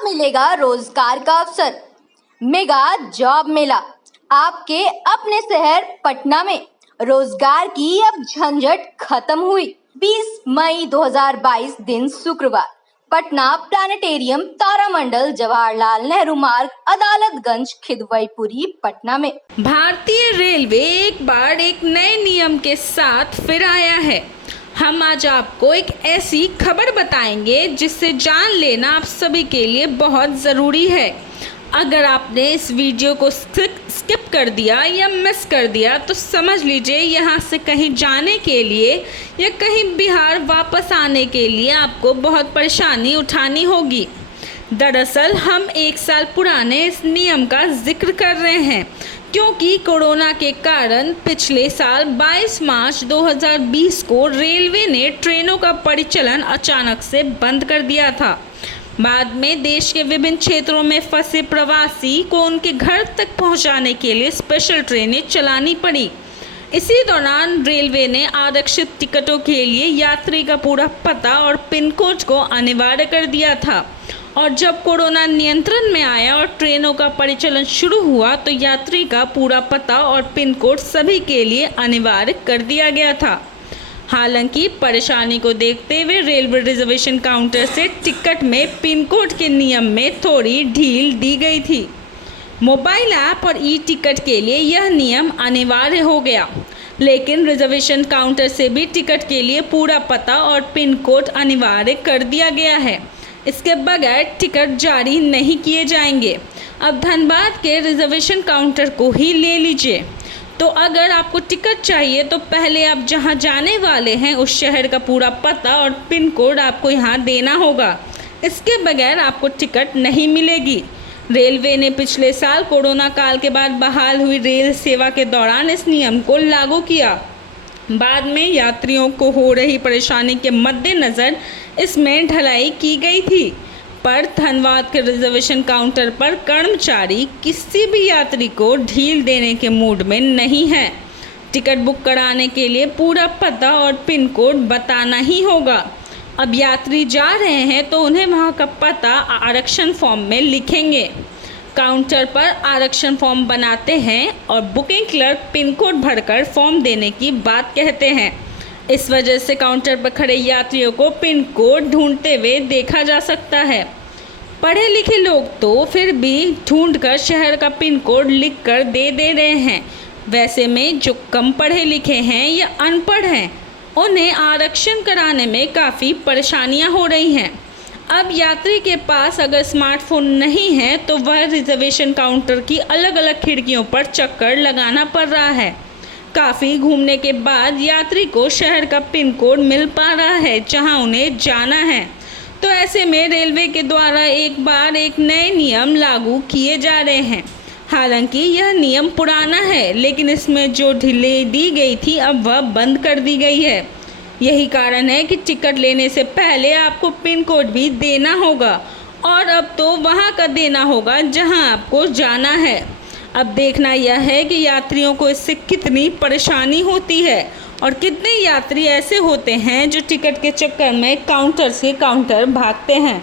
अब मिलेगा रोजगार का अवसर। मेगा जॉब मेला आपके अपने शहर पटना में रोजगार की अब झंझट खत्म हुई। 20 मई 2022 दिन शुक्रवार पटना प्लानेटेरियम तारामंडल जवाहरलाल नेहरू मार्ग अदालतगंज खिदवईपुरी पटना में भारतीय रेलवे एक बार एक नए नियम के साथ फिर आया है। हम आज आपको एक ऐसी खबर बताएंगे जिससे जान लेना आप सभी के लिए बहुत ज़रूरी है। अगर आपने इस वीडियो को स्किप कर दिया या मिस कर दिया तो समझ लीजिए यहाँ से कहीं जाने के लिए या कहीं बिहार वापस आने के लिए आपको बहुत परेशानी उठानी होगी। दरअसल हम 1 साल पुराने इस नियम का जिक्र कर रहे हैं क्योंकि कोरोना के कारण पिछले साल 22 मार्च 2020 को रेलवे ने ट्रेनों का परिचालन अचानक से बंद कर दिया था। बाद में देश के विभिन्न क्षेत्रों में फंसे प्रवासी को उनके घर तक पहुंचाने के लिए स्पेशल ट्रेनें चलानी पड़ी। इसी दौरान रेलवे ने आरक्षित टिकटों के लिए यात्री का पूरा पता और पिन कोड को अनिवार्य कर दिया था और जब कोरोना नियंत्रण में आया और ट्रेनों का परिचालन शुरू हुआ तो यात्री का पूरा पता और पिन कोड सभी के लिए अनिवार्य कर दिया गया था। हालांकि परेशानी को देखते हुए रेलवे रिजर्वेशन काउंटर से टिकट में पिन कोड के नियम में थोड़ी ढील दी गई थी। मोबाइल ऐप और ई टिकट के लिए यह नियम अनिवार्य हो गया, लेकिन रिजर्वेशन काउंटर से भी टिकट के लिए पूरा पता और पिन कोड अनिवार्य कर दिया गया है। इसके बगैर टिकट जारी नहीं किए जाएंगे। अब धनबाद के रिजर्वेशन काउंटर को ही ले लीजिए। तो अगर आपको टिकट चाहिए तो पहले आप जहां जाने वाले हैं उस शहर का पूरा पता और पिन कोड आपको यहां देना होगा। इसके बगैर आपको टिकट नहीं मिलेगी। रेलवे ने पिछले साल कोरोना काल के बाद बहाल हुई रेल सेवा के दौरान इस नियम को लागू किया। बाद में यात्रियों को हो रही परेशानी के मद्देनज़र इसमें ढलाई की गई थी, पर धनबाद के रिजर्वेशन काउंटर पर कर्मचारी किसी भी यात्री को ढील देने के मूड में नहीं है। टिकट बुक कराने के लिए पूरा पता और पिन कोड बताना ही होगा। अब यात्री जा रहे हैं तो उन्हें वहां का पता आरक्षण फॉर्म में लिखेंगे। काउंटर पर आरक्षण फॉर्म बनाते हैं और बुकिंग क्लर्क पिन कोड भरकर फॉर्म देने की बात कहते हैं। इस वजह से काउंटर पर खड़े यात्रियों को पिन कोड ढूंढते हुए देखा जा सकता है। पढ़े लिखे लोग तो फिर भी ढूंढकर शहर का पिन कोड लिखकर दे रहे हैं। वैसे में जो कम पढ़े लिखे हैं या अनपढ़ हैं उन्हें आरक्षण कराने में काफ़ी परेशानियां हो रही हैं। अब यात्री के पास अगर स्मार्टफोन नहीं है तो वह रिजर्वेशन काउंटर की अलग अलग खिड़कियों पर चक्कर लगाना पड़ रहा है। काफ़ी घूमने के बाद यात्री को शहर का पिन कोड मिल पा रहा है जहां उन्हें जाना है। तो ऐसे में रेलवे के द्वारा एक बार एक नए नियम लागू किए जा रहे हैं। हालांकि यह नियम पुराना है, लेकिन इसमें जो ढीलें दी गई थी अब वह बंद कर दी गई है। यही कारण है कि टिकट लेने से पहले आपको पिन कोड भी देना होगा और अब तो वहां का देना होगा जहां आपको जाना है। अब देखना यह है कि यात्रियों को इससे कितनी परेशानी होती है और कितने यात्री ऐसे होते हैं जो टिकट के चक्कर में काउंटर से काउंटर भागते हैं।